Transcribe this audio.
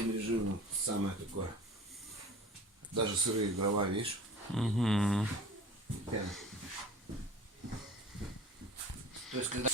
этим режимом самое такое. Даже сырые дрова, видишь? Угу. Прям. То есть, когда